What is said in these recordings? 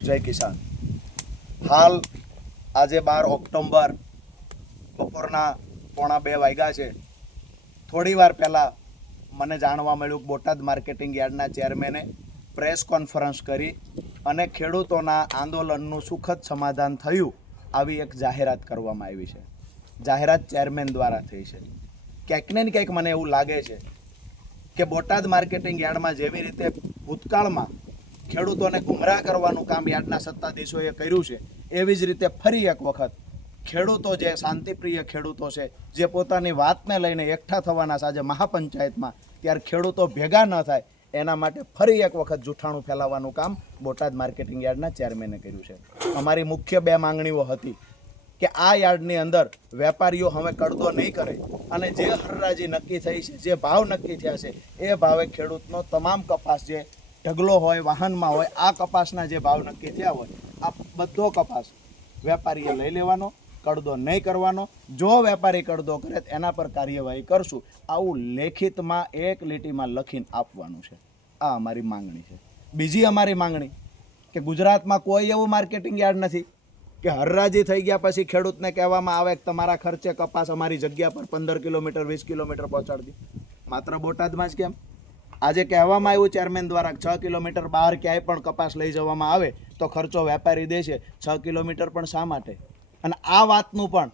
જય કિસાન. હાલ આજે બાર ઓક્ટોબર બપોરના પોણા બે વાગ્યા છે. થોડી વાર પહેલાં મને જાણવા મળ્યું બોટાદ માર્કેટિંગ યાર્ડના ચેરમેને પ્રેસ કોન્ફરન્સ કરી અને ખેડૂતોના આંદોલનનું સુખદ સમાધાન થયું આવી એક જાહેરાત કરવામાં આવી છે. જાહેરાત ચેરમેન દ્વારા થઈ છે. ક્યાંક ને ક્યાંક મને એવું લાગે છે કે બોટાદ માર્કેટિંગ યાર્ડમાં જેવી રીતે ભૂતકાળમાં ખેડૂતોને ગુમરાહ કરવાનું કામ યાર્ડના સત્તાધીશોએ કર્યું છે. એવી જ રીતે ફરી એક વખત ખેડૂતો જે શાંતિપ્રિય ખેડૂતો છે, જે પોતાની વાતને લઈને એકઠા થવાના છે આજે મહાપંચાયતમાં, ત્યારે ખેડૂતો ભેગા ન થાય, એના માટે ફરી એક વખત જૂઠાણું ફેલાવવાનું કામ બોટાદ માર્કેટિંગ યાર્ડના ચેરમેને કર્યું છે. અમારી મુખ્ય બે માંગણીઓ હતી કે આ યાર્ડની અંદર વેપારીઓ હવે કડદો નહીં કરે અને જે હરરાજી નક્કી થઈ છે, જે ભાવ નક્કી થયા છે, એ ભાવે ખેડૂતનો તમામ કપાસ જે ઢગલો હોય, વાહનમાં હોય, આ કપાસના જે ભાવ નક્કી થયા હોય, આ બધો કપાસ વેપારીએ લઈ લેવાનો કડદો નહીં કરવાનો. જો વેપારી કડદો કરે એના પર કાર્યવાહી કરશું. આવું લેખિતમાં એક લીટીમાં લખીને આપવાનું છે. આ અમારી માંગણી છે. બીજી અમારી માંગણી કે ગુજરાતમાં કોઈ એવું માર્કેટિંગ યાર્ડ નથી કે હરરાજી થઈ ગયા પછી ખેડૂતને કહેવામાં આવે કે તમારા ખર્ચે કપાસ અમારી જગ્યા પર પંદર કિલોમીટર, વીસ કિલોમીટર પહોંચાડી માત્ર બોટાદમાં જ કેમ? આજે કહેવામાં આવ્યું ચેરમેન દ્વારા છ કિલોમીટર બહાર ક્યાંય પણ કપાસ લઈ જવામાં આવે તો ખર્ચો વેપારી દેશે, છ કિલોમીટર પણ શા માટે? અને આ વાતનું પણ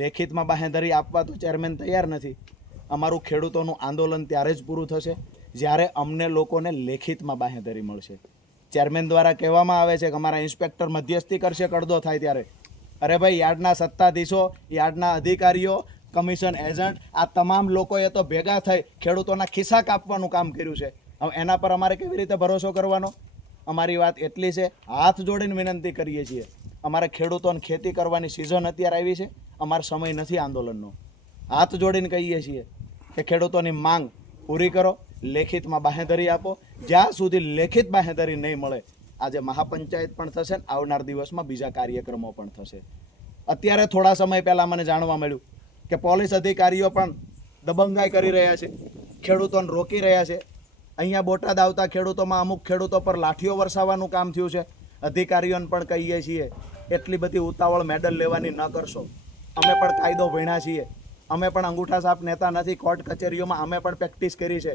લેખિતમાં બાહેંધરી આપવા તો ચેરમેન તૈયાર નથી. અમારું ખેડૂતોનું આંદોલન ત્યારે જ પૂરું થશે જ્યારે અમને લોકોને લેખિતમાં બાહેંધરી મળશે. ચેરમેન દ્વારા કહેવામાં આવે છે કે અમારા ઇન્સ્પેક્ટર મધ્યસ્થી કરશે, કડદો થાય ત્યારે. અરે ભાઈ, યાર્ડના સત્તાધીશો, યાર્ડના અધિકારીઓ કમિશન એજન્ટ, આ તમામ લોકોએ તો ભેગા થઈ ખેડૂતોના ખિસ્સા કાપવાનું કામ કર્યું છે. હવે એના પર અમારે કેવી રીતે ભરોસો કરવાનો? અમારી વાત એટલી છે, હાથ જોડીને વિનંતી કરીએ છીએ. અમારે ખેડૂતોને ખેતી કરવાની સિઝન અત્યારે આવી છે, અમારો સમય નથી આંદોલનનો. હાથ જોડીને કહીએ છીએ કે ખેડૂતોની માંગ પૂરી કરો, લેખિતમાં બાહેંધરી આપો. જ્યાં સુધી લેખિત બાહેંધરી નહીં મળે, આજે મહાપંચાયત પણ થશે ને આવનાર દિવસમાં બીજા કાર્યક્રમો પણ થશે. અત્યારે થોડા સમય પહેલાં મને જાણવા મળ્યું કે પોલીસ અધિકારીઓ પણ દબંગાઈ કરી રહ્યા છે, ખેડૂતોને રોકી રહ્યા છે. અહીંયા બોટાદ આવતા ખેડૂતોમાં અમુક ખેડૂતો પર લાઠીઓ વરસાવવાનું કામ થયું છે. અધિકારીઓને પણ કહીએ છીએ, એટલી બધી ઉતાવળ મેડલ લેવાની ન કરશો. અમે પણ કાયદો ભણ્યા છીએ. અમે પણ અંગૂઠા સાપ નેતા નથી, કોર્ટ કચેરીઓમાં અમે પણ પ્રેક્ટિસ કરી છે.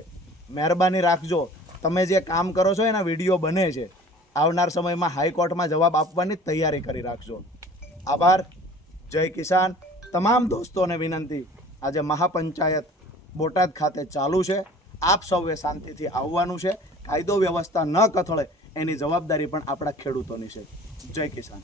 મહેરબાની રાખજો. તમે જે કામ કરો છો એના વીડિયો બને છે. આવનાર સમયમાં હાઈકોર્ટમાં જવાબ આપવાની તૈયારી કરી રાખજો. આભાર. જય કિસાન. તમામ દોસ્તોને વિનંતી, આજે મહાપંચાયત બોટાદ ખાતે ચાલુ છે. આપ સૌએ શાંતિથી આવવાનું છે. કાયદો વ્યવસ્થા ન કથળે એની જવાબદારી પણ આપણા ખેડૂતોની છે. જય કિસાન.